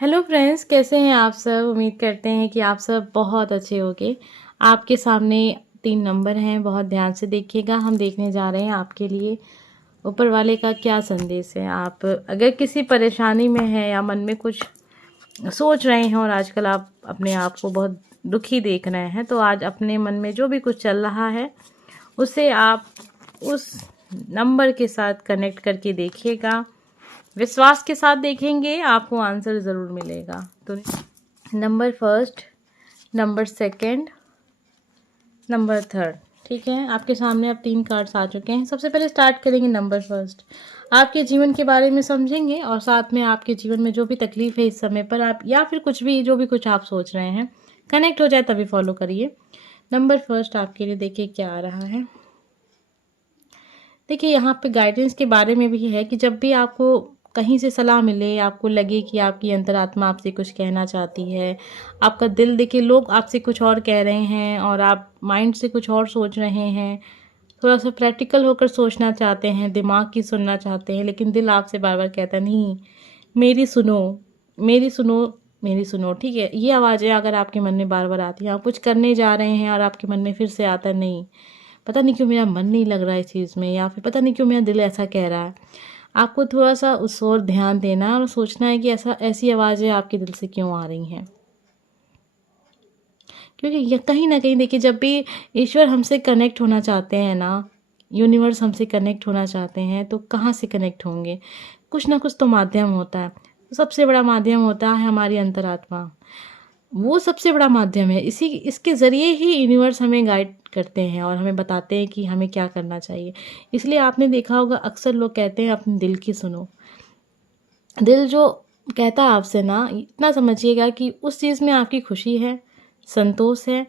Hello friends, कैसे हैं आप सब। उम्मीद करते हैं कि आप सब बहुत अच्छे होंगे। आपके सामने 3 नंबर हैं, बहुत ध्यान से देखिएगा। हम देखने जा रहे हैं आपके लिए ऊपर वाले का क्या संदेश है। आप अगर किसी परेशानी में हैं या मन में कुछ सोच रहे हैं और आजकल आप अपने आप को बहुत दुखी देख रहे हैं, तो आज अपने मन में जो भी कुछ चल रहा है उसे आप उस नंबर के साथ कनेक्ट करके देखिएगा। विश्वास के साथ देखेंगे, आपको आंसर ज़रूर मिलेगा। तो number first, number second, number third. ठीक है, आपके सामने अब 3 कार्ड्स आ चुके हैं। सबसे पहले स्टार्ट करेंगे नंबर फर्स्ट। आपके जीवन के बारे में समझेंगे और साथ में आपके जीवन में जो भी तकलीफ है इस समय पर, आप या फिर कुछ भी जो भी कुछ आप सोच रहे हैं कनेक्ट हो जाए तभी फॉलो करिए। नंबर फर्स्ट आपके लिए देखिए क्या आ रहा है। देखिए यहाँ पे गाइडेंस के बारे में भी है कि जब भी आपको कहीं से सलाह मिले, आपको लगे कि आपकी अंतरात्मा आपसे कुछ कहना चाहती है, आपका दिल, देखिए लोग आपसे कुछ और कह रहे हैं और आप माइंड से कुछ और सोच रहे हैं, थोड़ा सा प्रैक्टिकल होकर सोचना चाहते हैं, दिमाग की सुनना चाहते हैं, लेकिन दिल आपसे बार बार कहता है नहीं, मेरी सुनो, मेरी सुनो, मेरी सुनो। ठीक है, ये आवाज़ें अगर आपके मन में बार बार आती हैं, आप कुछ करने जा रहे हैं और आपके मन में फिर से आता है नहीं, पता नहीं क्यों मेरा मन नहीं लग रहा है इस चीज़ में, या फिर पता नहीं क्यों मेरा दिल ऐसा कह रहा है, आपको थोड़ा सा उस ओर ध्यान देना है और सोचना है कि ऐसा ऐसी आवाज़ें आपके दिल से क्यों आ रही हैं। क्योंकि ये कहीं ना कहीं देखिए, जब भी ईश्वर हमसे कनेक्ट होना चाहते हैं ना, यूनिवर्स हमसे कनेक्ट होना चाहते हैं, तो कहाँ से कनेक्ट होंगे, कुछ ना कुछ तो माध्यम होता है। तो सबसे बड़ा माध्यम होता है हमारी अंतरात्मा, वो सबसे बड़ा माध्यम है। इसी इसके ज़रिए ही यूनिवर्स हमें गाइड करते हैं और हमें बताते हैं कि हमें क्या करना चाहिए। इसलिए आपने देखा होगा, अक्सर लोग कहते हैं अपने दिल की सुनो। दिल जो कहता है आपसे ना, इतना समझिएगा कि उस चीज़ में आपकी खुशी है, संतोष है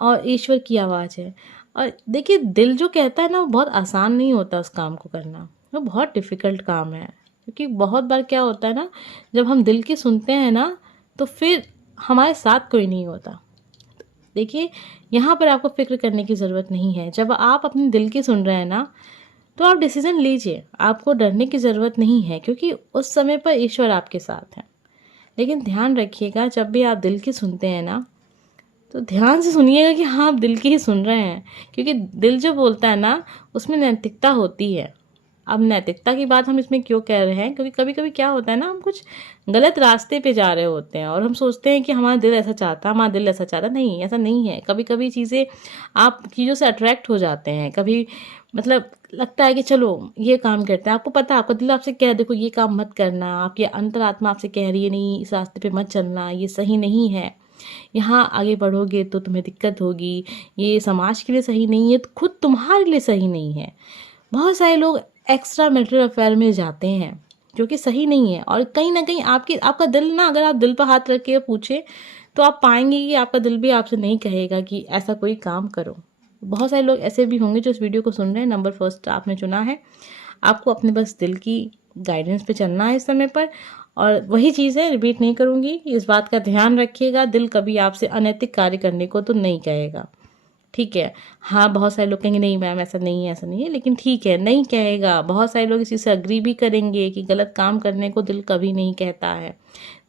और ईश्वर की आवाज़ है। और देखिए दिल जो कहता है ना, वो बहुत आसान नहीं होता उस काम को करना, वो बहुत डिफ़िकल्ट काम है। क्योंकि बहुत बार क्या होता है ना, जब हम दिल की सुनते हैं ना, तो फिर हमारे साथ कोई नहीं होता। देखिए यहाँ पर आपको फ़िक्र करने की ज़रूरत नहीं है। जब आप अपने दिल की सुन रहे हैं ना, तो आप डिसीज़न लीजिए, आपको डरने की ज़रूरत नहीं है, क्योंकि उस समय पर ईश्वर आपके साथ हैं। लेकिन ध्यान रखिएगा, जब भी आप दिल की सुनते हैं ना, तो ध्यान से सुनिएगा कि हाँ, आप दिल की ही सुन रहे हैं। क्योंकि दिल जो बोलता है ना, उसमें नैतिकता होती है। अब नैतिकता की बात हम इसमें क्यों कह रहे हैं, क्योंकि कभी कभी क्या होता है ना, हम कुछ गलत रास्ते पे जा रहे होते हैं और हम सोचते हैं कि हमारा दिल ऐसा चाहता है, हमारा दिल ऐसा चाहता है। नहीं, ऐसा नहीं है। कभी कभी चीज़ें, आप चीज़ों से अट्रैक्ट हो जाते हैं। कभी मतलब लगता है कि चलो ये काम करते हैं, आपको पता है, आपका दिल आपसे कह, देखो ये काम मत करना, आपकी अंतरात्मा आपसे कह रही है नहीं, इस रास्ते पे मत चलना, ये सही नहीं है, यहाँ आगे बढ़ोगे तो तुम्हें दिक्कत होगी, ये समाज के लिए सही नहीं है, तो खुद तुम्हारे लिए सही नहीं है। बहुत सारे लोग एक्स्ट्रा मैरिटल अफेयर में जाते हैं जो कि सही नहीं है, और कहीं ना कहीं आपका दिल ना, अगर आप दिल पर हाथ रख के पूछे तो आप पाएंगे कि आपका दिल भी आपसे नहीं कहेगा कि ऐसा कोई काम करो। बहुत सारे लोग ऐसे भी होंगे जो इस वीडियो को सुन रहे हैं। नंबर फर्स्ट आपने चुना है, आपको अपने बस दिल की गाइडेंस पे चलना है इस समय पर। और वही चीज़ है, रिपीट नहीं करूँगी, इस बात का ध्यान रखिएगा, दिल कभी आपसे अनैतिक कार्य करने को तो नहीं कहेगा। ठीक है, हाँ, बहुत सारे लोग कहेंगे नहीं मैम ऐसा नहीं है, ऐसा नहीं है, लेकिन ठीक है, नहीं कहेगा। बहुत सारे लोग इसी से अग्री भी करेंगे कि गलत काम करने को दिल कभी नहीं कहता है,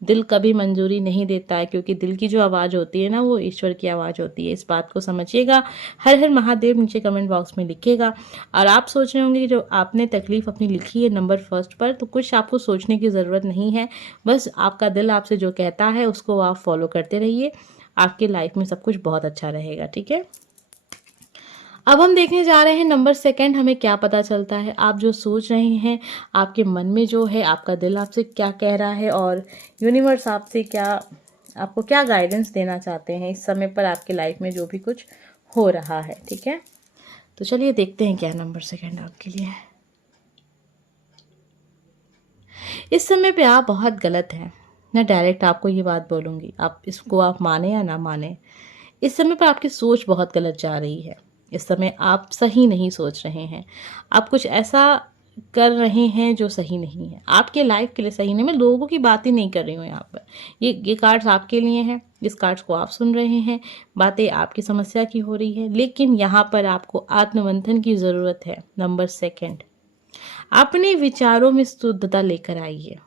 दिल कभी मंजूरी नहीं देता है, क्योंकि दिल की जो आवाज़ होती है ना, वो ईश्वर की आवाज़ होती है। इस बात को समझिएगा। हर हर महादेव नीचे कमेंट बॉक्स में लिखिएगा। और आप सोच रहे होंगे कि जो आपने तकलीफ़ अपनी लिखी है नंबर फर्स्ट पर, तो कुछ आपको सोचने की ज़रूरत नहीं है। बस आपका दिल आपसे जो कहता है उसको आप फॉलो करते रहिए, आपकी लाइफ में सब कुछ बहुत अच्छा रहेगा। ठीक है, अब हम देखने जा रहे हैं नंबर सेकंड, हमें क्या पता चलता है। आप जो सोच रहे हैं, आपके मन में जो है, आपका दिल आपसे क्या कह रहा है और यूनिवर्स आपसे क्या, आपको क्या गाइडेंस देना चाहते हैं इस समय पर आपके लाइफ में जो भी कुछ हो रहा है। ठीक है, तो चलिए देखते हैं क्या नंबर सेकंड आपके लिए है। इस समय पे आप बहुत गलत हैं। मैं डायरेक्ट आपको ये बात बोलूँगी, आप इसको आप माने या ना माने, इस समय पर आपकी सोच बहुत गलत जा रही है। इस समय आप सही नहीं सोच रहे हैं, आप कुछ ऐसा कर रहे हैं जो सही नहीं है, आपके लाइफ के लिए सही नहीं। मैं लोगों की बात ही नहीं कर रही हूँ यहाँ पर, ये कार्ड्स आपके लिए हैं, इस कार्ड्स को आप सुन रहे हैं, बातें आपकी समस्या की हो रही है, लेकिन यहाँ पर आपको आत्ममंथन की ज़रूरत है। नंबर सेकंड, अपने विचारों में शुद्धता लेकर आइए।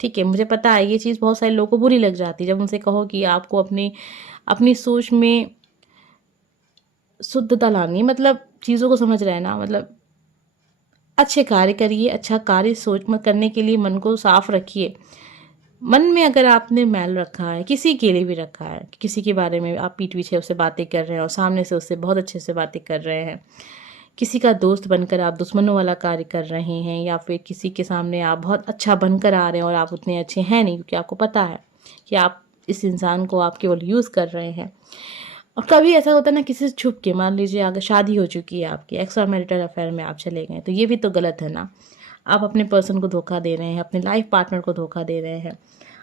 ठीक है, मुझे पता है ये चीज़ बहुत सारे लोगों को बुरी लग जाती है जब उनसे कहो कि आपको अपनी अपनी सोच में शुद्धता लानी है, मतलब चीज़ों को समझ रहे हैं ना, मतलब अच्छे कार्य करिए, अच्छा कार्य सोच में करने के लिए मन को साफ रखिए। मन में अगर आपने मैल रखा है, किसी के लिए भी रखा है, किसी के बारे में आप पीठ पीछे उससे बातें कर रहे हैं और सामने से उससे बहुत अच्छे से बातें कर रहे हैं, किसी का दोस्त बनकर आप दुश्मनों वाला कार्य कर रहे हैं, या फिर किसी के सामने आप बहुत अच्छा बनकर आ रहे हैं और आप उतने अच्छे हैं नहीं, क्योंकि आपको पता है कि आप इस इंसान को आप केवल यूज़ कर रहे हैं। और कभी ऐसा होता है ना, किसी से छुप के, मान लीजिए अगर शादी हो चुकी है आपकी, एक्स्ट्रा मैरिटल अफेयर में आप चले गए, तो ये भी तो गलत है ना। आप अपने पर्सन को धोखा दे रहे हैं, अपने लाइफ पार्टनर को धोखा दे रहे हैं।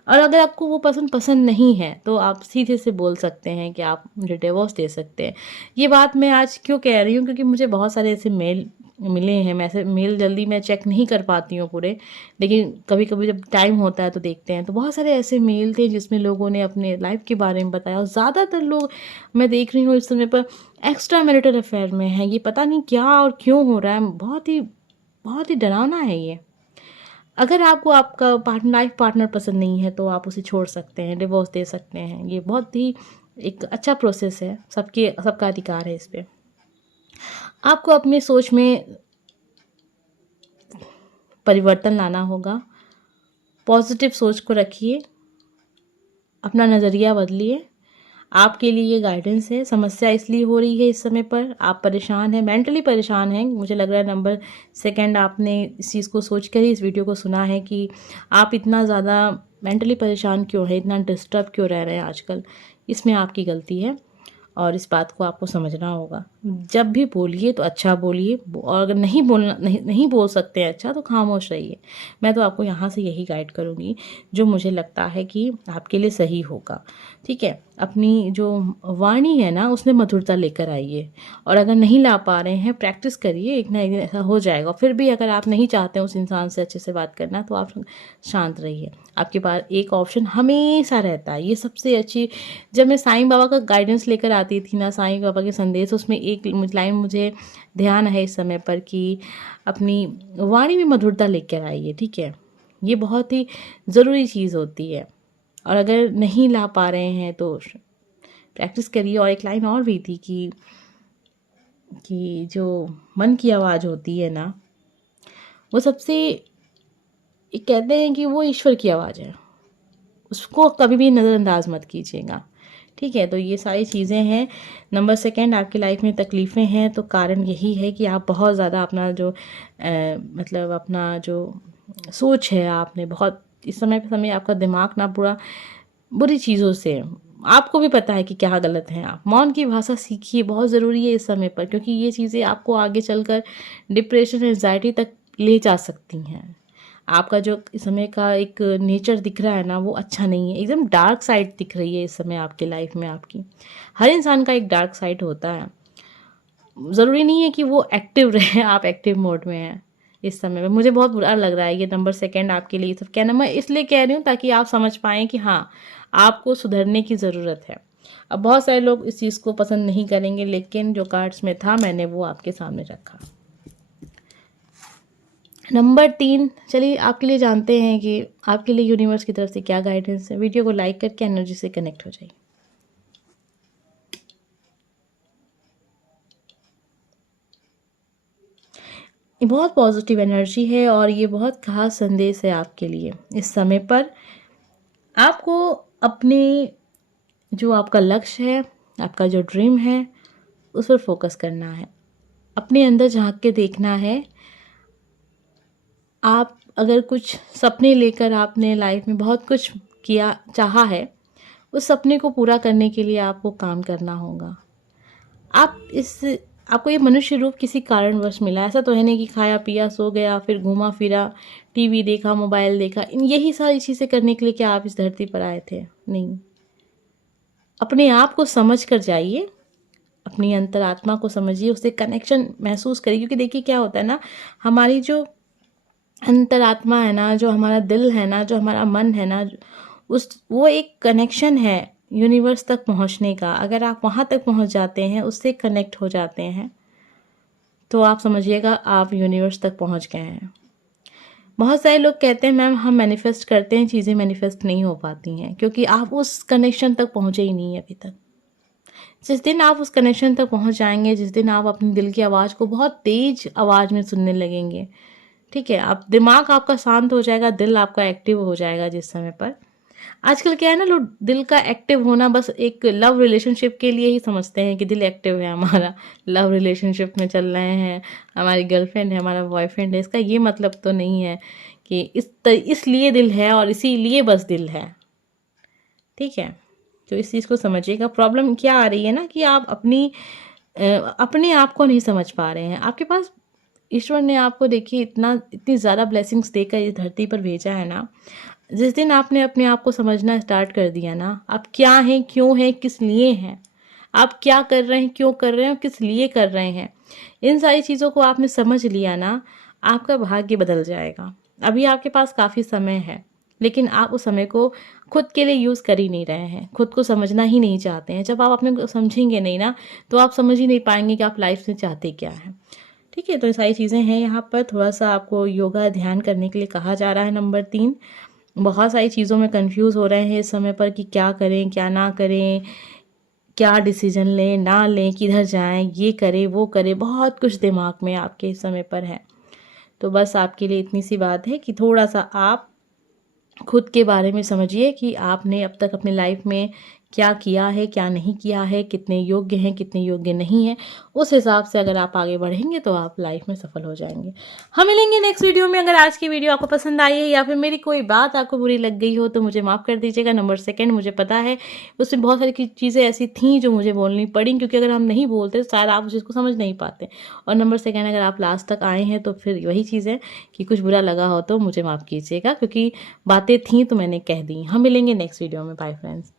और अगर आपको वो पर्सन पसंद नहीं है तो आप सीधे से बोल सकते हैं कि आप मुझे डिवोर्स दे सकते हैं। ये बात मैं आज क्यों कह रही हूँ, क्योंकि मुझे बहुत सारे ऐसे मेल मिले हैं। मैं ऐसे मेल जल्दी मैं चेक नहीं कर पाती हूँ पूरे, लेकिन कभी कभी जब टाइम होता है तो देखते हैं, तो बहुत सारे ऐसे मेल थे जिसमें लोगों ने अपने लाइफ के बारे में बताया। और ज़्यादातर लोग मैं देख रही हूँ इस समय पर एक्स्ट्रा मैरिटल अफेयर में है। ये पता नहीं क्या और क्यों हो रहा है, बहुत ही डरावना है ये। अगर आपको आपका लाइफ पार्टनर पसंद नहीं है तो आप उसे छोड़ सकते हैं, डिवोर्स दे सकते हैं। ये बहुत ही एक अच्छा प्रोसेस है, सबका अधिकार है इस पे। आपको अपनी सोच में परिवर्तन लाना होगा, पॉजिटिव सोच को रखिए, अपना नज़रिया बदलिए। आपके लिए ये गाइडेंस है। समस्या इसलिए हो रही है इस समय पर, आप परेशान हैं, मेंटली परेशान हैं। मुझे लग रहा है नंबर सेकंड आपने इस चीज़ को सोच कर ही इस वीडियो को सुना है कि आप इतना ज़्यादा मेंटली परेशान क्यों है, इतना डिस्टर्ब क्यों रह रहे हैं आजकल। इसमें आपकी गलती है और इस बात को आपको समझना होगा। जब भी बोलिए तो अच्छा बोलिए, और अगर नहीं बोल सकते हैं अच्छा, तो खामोश रहिए। मैं तो आपको यहाँ से यही गाइड करूँगी जो मुझे लगता है कि आपके लिए सही होगा। ठीक है, अपनी जो वाणी है ना उसमें मधुरता लेकर आइए, और अगर नहीं ला पा रहे हैं प्रैक्टिस करिए, एक ना एक दिन ऐसा हो जाएगा। फिर भी अगर आप नहीं चाहते हैं उस इंसान से अच्छे से बात करना, तो आप शांत रहिए। आपके पास एक ऑप्शन हमेशा रहता है, ये सबसे अच्छी। जब मैं साईं बाबा का गाइडेंस लेकर आती थी ना, साईं बाबा के संदेश, उसमें एक लाइन मुझे ध्यान है इस समय पर कि अपनी वाणी में मधुरता लेकर आइए। ठीक है, ये बहुत ही ज़रूरी चीज़ होती है। और अगर नहीं ला पा रहे हैं तो प्रैक्टिस करिए। और एक लाइन और भी थी कि जो मन की आवाज़ होती है ना, वो सबसे, कहते हैं कि वो ईश्वर की आवाज़ है, उसको कभी भी नज़रअंदाज मत कीजिएगा। ठीक है, तो ये सारी चीज़ें हैं। नंबर सेकंड, आपकी लाइफ में तकलीफ़ें हैं तो कारण यही है कि आप बहुत ज़्यादा अपना जो मतलब अपना जो सोच है, आपने बहुत इस समय आपका दिमाग ना पूरा बुरी चीज़ों से, आपको भी पता है कि क्या गलत है। आप मौन की भाषा सीखिए, बहुत ज़रूरी है इस समय पर, क्योंकि ये चीज़ें आपको आगे चलकर डिप्रेशन, एंजाइटी तक ले जा सकती हैं। आपका जो इस समय का एक नेचर दिख रहा है ना, वो अच्छा नहीं है, एकदम डार्क साइड दिख रही है इस समय आपकी लाइफ में। आपकी हर इंसान का एक डार्क साइड होता है, ज़रूरी नहीं है कि वो एक्टिव रहे। आप एक्टिव मोड में हैं इस समय में। मुझे बहुत बुरा लग रहा है ये नंबर सेकंड आपके लिए सब कहना। मैं इसलिए कह रही हूँ ताकि आप समझ पाएँ कि हाँ, आपको सुधरने की ज़रूरत है। अब बहुत सारे लोग इस चीज़ को पसंद नहीं करेंगे, लेकिन जो कार्ड्स में था मैंने वो आपके सामने रखा। नंबर 3, चलिए आपके लिए जानते हैं कि आपके लिए यूनिवर्स की तरफ से क्या गाइडेंस है। वीडियो को लाइक करके एनर्जी से कनेक्ट हो जाइए। ये बहुत पॉजिटिव एनर्जी है और ये बहुत खास संदेश है आपके लिए इस समय पर। आपको अपने जो आपका लक्ष्य है, आपका जो ड्रीम है, उस पर फोकस करना है। अपने अंदर झांक के देखना है। आप अगर कुछ सपने लेकर आपने लाइफ में बहुत कुछ किया चाहा है, उस सपने को पूरा करने के लिए आपको काम करना होगा। आपको ये मनुष्य रूप किसी कारणवश मिला। ऐसा तो है नहीं कि खाया पिया सो गया, फिर घूमा फिरा, टीवी देखा, मोबाइल देखा, यही सारी चीज़ें करने के लिए क्या आप इस धरती पर आए थे? नहीं। अपने आप को समझ कर जाइए, अपनी अंतरात्मा को समझिए, उससे कनेक्शन महसूस करिए। क्योंकि देखिए क्या होता है ना, हमारी जो अंतरात्मा है ना, जो हमारा दिल है ना, जो हमारा मन है ना, वो एक कनेक्शन है यूनिवर्स तक पहुंचने का। अगर आप वहां तक पहुंच जाते हैं, उससे कनेक्ट हो जाते हैं, तो आप समझिएगा आप यूनिवर्स तक पहुंच गए हैं। बहुत सारे लोग कहते हैं मैम हम मैनिफेस्ट करते हैं, चीज़ें मैनिफेस्ट नहीं हो पाती हैं, क्योंकि आप उस कनेक्शन तक पहुँचे ही नहीं अभी तक। जिस दिन आप उस कनेक्शन तक पहुँच जाएंगे, जिस दिन आप अपने दिल की आवाज़ को बहुत तेज आवाज़ में सुनने लगेंगे, ठीक है, आप दिमाग आपका शांत हो जाएगा, दिल आपका एक्टिव हो जाएगा। जिस समय पर आजकल क्या है ना, लोग दिल का एक्टिव होना बस एक लव रिलेशनशिप के लिए ही समझते हैं कि दिल एक्टिव है हमारा, लव रिलेशनशिप में चल रहे हैं, हमारी गर्लफ्रेंड है, हमारा बॉयफ्रेंड है। इसका ये मतलब तो नहीं है कि इसलिए दिल है और इसीलिए बस दिल है, ठीक है। तो इस चीज़ को समझिएगा। प्रॉब्लम क्या आ रही है ना कि आप अपने आप को नहीं समझ पा रहे हैं। आपके पास ईश्वर ने आपको देखिए इतनी ज़्यादा ब्लेसिंग्स देकर इस धरती पर भेजा है ना। जिस दिन आपने अपने आप को समझना स्टार्ट कर दिया ना, आप क्या हैं, क्यों हैं, किस लिए हैं, आप क्या कर रहे हैं, क्यों कर रहे हैं और किस लिए कर रहे हैं, इन सारी चीज़ों को आपने समझ लिया ना, आपका भाग्य बदल जाएगा। अभी आपके पास काफ़ी समय है, लेकिन आप उस समय को खुद के लिए यूज़ कर ही नहीं रहे हैं, खुद को समझना ही नहीं चाहते हैं। जब आप अपने को समझेंगे नहीं ना, तो आप समझ ही नहीं पाएंगे कि आप लाइफ में चाहते क्या हैं, ठीक है। तो ये सारी चीज़ें हैं। यहाँ पर थोड़ा सा आपको योगा ध्यान करने के लिए कहा जा रहा है। नंबर 3, बहुत सारी चीज़ों में कंफ्यूज हो रहे हैं इस समय पर कि क्या करें क्या ना करें, क्या डिसीजन लें ना लें, किधर जाएं, ये करें वो करें, बहुत कुछ दिमाग में आपके इस समय पर है। तो बस आपके लिए इतनी सी बात है कि थोड़ा सा आप खुद के बारे में समझिए कि आपने अब तक अपनी लाइफ में क्या किया है, क्या नहीं किया है, कितने योग्य हैं, कितने योग्य नहीं हैं। उस हिसाब से अगर आप आगे बढ़ेंगे तो आप लाइफ में सफल हो जाएंगे। हम मिलेंगे नेक्स्ट वीडियो में। अगर आज की वीडियो आपको पसंद आई है या फिर मेरी कोई बात आपको बुरी लग गई हो तो मुझे माफ़ कर दीजिएगा। नंबर 2, मुझे पता है उसमें बहुत सारी चीज़ें ऐसी थीं जो मुझे बोलनी पड़ी, क्योंकि अगर हम नहीं बोलते तो शायद आप उस चीज़ को समझ नहीं पाते। और नंबर 2, अगर आप लास्ट तक आए हैं तो फिर वही चीज़ है कि कुछ बुरा लगा हो तो मुझे माफ़ कीजिएगा, क्योंकि बातें थीं तो मैंने कह दी। हम मिलेंगे नेक्स्ट वीडियो में। Bye friends.